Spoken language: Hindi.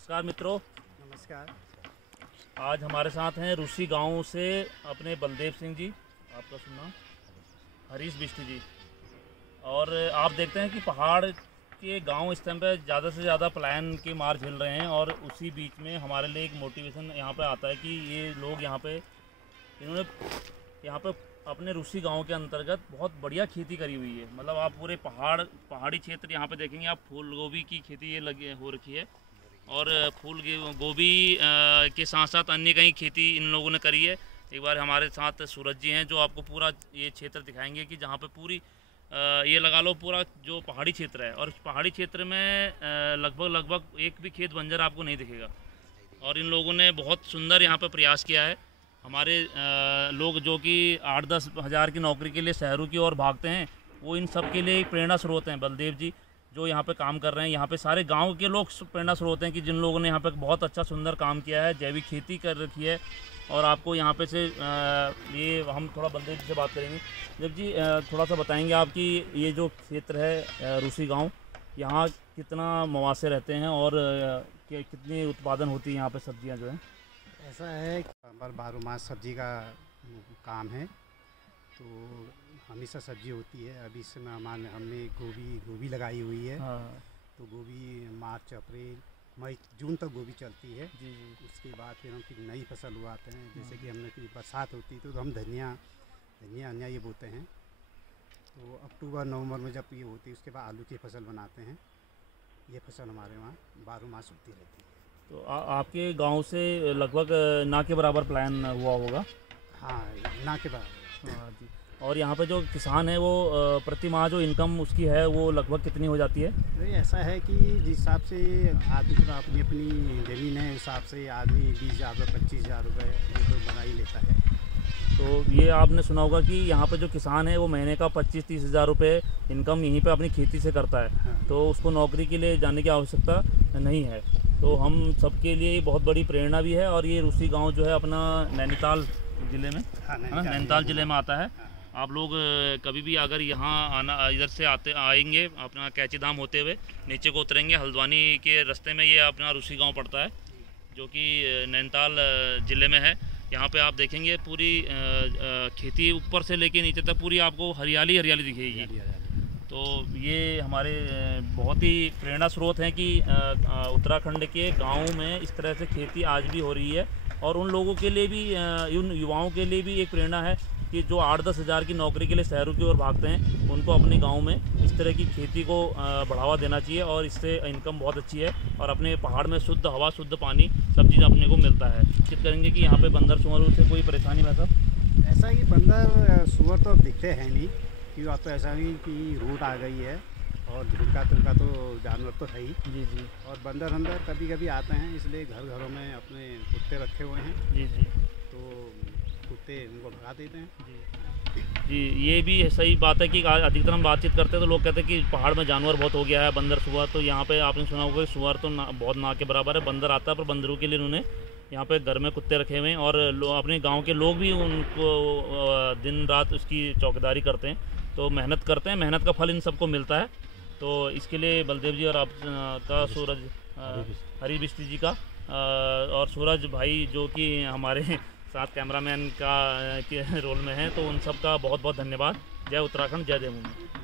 नमस्कार मित्रों। नमस्कार। आज हमारे साथ हैं रूसी गांव से अपने बलदेव सिंह जी, आपका सुनना, हरीश बिष्ट जी। और आप देखते हैं कि पहाड़ के गांव इस टाइम पे ज़्यादा से ज़्यादा पलायन के मार झेल रहे हैं, और उसी बीच में हमारे लिए एक मोटिवेशन यहाँ पे आता है कि ये लोग इन्होंने यहाँ पे अपने रूसी गांव के अंतर्गत बहुत बढ़िया खेती करी हुई है। मतलब आप पूरे पहाड़ी क्षेत्र यहाँ पे देखेंगे, आप फूल गोभी की खेती ये लगी हो रखी है, और गोभी के साथ साथ अन्य कई खेती इन लोगों ने करी है। एक बार हमारे साथ सूरज जी हैं जो आपको पूरा ये क्षेत्र दिखाएंगे कि जहाँ पे पूरी ये लगा लो पूरा जो पहाड़ी क्षेत्र है, और इस पहाड़ी क्षेत्र में लगभग एक भी खेत बंजर आपको नहीं दिखेगा। और इन लोगों ने बहुत सुंदर यहाँ पे प्रयास किया है। हमारे लोग जो कि 8-10 हज़ार की नौकरी के लिए शहरों की ओर भागते हैं, वो इन सब के लिए एक प्रेरणा स्रोत हैं। बलदेव जी जो यहाँ पे काम कर रहे हैं, यहाँ पे सारे गांव के लोग प्रेरणा स्रोत हैं कि जिन लोगों ने यहाँ पे बहुत अच्छा सुंदर काम किया है, जैविक खेती कर रखी है। और आपको यहाँ पे से ये हम थोड़ा बलदेव जी से बात करेंगे। जब जी थोड़ा सा बताएंगे आप कि ये जो क्षेत्र है रूसी गांव, यहाँ कितना मवासे रहते हैं और कितनी उत्पादन होती है यहाँ पे सब्जियाँ जो हैं? ऐसा है कि हमारा 12 मास सब्जी का काम है, तो हमेशा सब्जी होती है। अभी इस समय हमने गोभी लगाई हुई है। हाँ। तो गोभी मार्च अप्रैल मई जून तक गोभी चलती है। जी जी। उसके बाद फिर हम फिर नई फसल उगाते हैं। जैसे कि हमने फिर बरसात होती है तो हम धनिया ये बोते हैं। तो अक्टूबर नवंबर में जब ये होती है उसके बाद आलू की फसल बनाते हैं। ये फसल हमारे वहाँ 12 मास होती रहती है। तो आपके गांव से लगभग ना के बराबर प्लान हुआ होगा? हाँ, ना के बराबर। हाँ जी। और यहाँ पे जो किसान है वो प्रति माह जो इनकम उसकी है वो लगभग कितनी हो जाती है? तो ऐसा है कि जिस हिसाब से आदमी का अपनी ज़मीन है, हिसाब से आदमी 20,000 रुपये 25,000 रुपये ये तो बना ही लेता है। तो ये आपने सुना होगा कि यहाँ पे जो किसान है वो महीने का 25-30 हज़ार रुपये इनकम यहीं पे अपनी खेती से करता है। हाँ। तो उसको नौकरी के लिए जाने की आवश्यकता नहीं है। तो हम सबके लिए बहुत बड़ी प्रेरणा भी है। और ये रूसी गाँव जो है अपना नैनीताल ज़िले में, हाँ, नैनीताल ज़िले में आता है। आप लोग कभी भी अगर यहाँ इधर से आएंगे अपना कैची धाम होते हुए नीचे को उतरेंगे, हल्द्वानी के रास्ते में ये अपना रूसी गांव पड़ता है जो कि नैनीताल ज़िले में है। यहाँ पे आप देखेंगे पूरी खेती ऊपर से लेके नीचे तक पूरी आपको हरियाली दिखेगी। तो ये हमारे बहुत ही प्रेरणा स्रोत हैं कि उत्तराखंड के गाँव में इस तरह से खेती आज भी हो रही है। और उन लोगों के लिए भी, उन युवाओं के लिए भी एक प्रेरणा है कि जो 8-10 हज़ार की नौकरी के लिए शहरों की ओर भागते हैं, उनको अपने गांव में इस तरह की खेती को बढ़ावा देना चाहिए। और इससे इनकम बहुत अच्छी है, और अपने पहाड़ में शुद्ध हवा, शुद्ध पानी, सब चीज़ अपने को मिलता है। उम्मीद करेंगे कि यहाँ पे बंदर सुअरों से कोई परेशानी वैसा ऐसा है कि बंदर सुअर तो अब दिखते हैं नहीं, क्योंकि अब तो ऐसा नहीं कि रोड आ गई है और झुलका तुलका तो जानवर तो है ही। जी जी। और बंदर अंदर कभी कभी आते हैं, इसलिए घरों में अपने कुत्ते रखे हुए हैं। जी जी। तो कुत्ते उनको भगा देते हैं। जी, ये भी सही बात है कि अधिकतर हम बातचीत करते हैं तो लोग कहते हैं कि पहाड़ में जानवर बहुत हो गया है, बंदर सुअर। तो यहाँ पे आपने सुना होगा कि सुअर तो बहुत ना के बराबर है, बंदर आता है। पर बंदरों के लिए उन्होंने यहाँ पे घर में कुत्ते रखे हुए हैं, और अपने गांव के लोग भी उनको दिन रात उसकी चौकीदारी करते हैं। तो मेहनत करते हैं, मेहनत का फल इन सबको मिलता है। तो इसके लिए बलदेव जी और आप का सूरज हरीश बिष्ट जी का और सूरज भाई जो कि हमारे साथ कैमरामैन का के रोल में हैं, तो उन सब का बहुत बहुत धन्यवाद। जय उत्तराखंड, जय देवभूमि।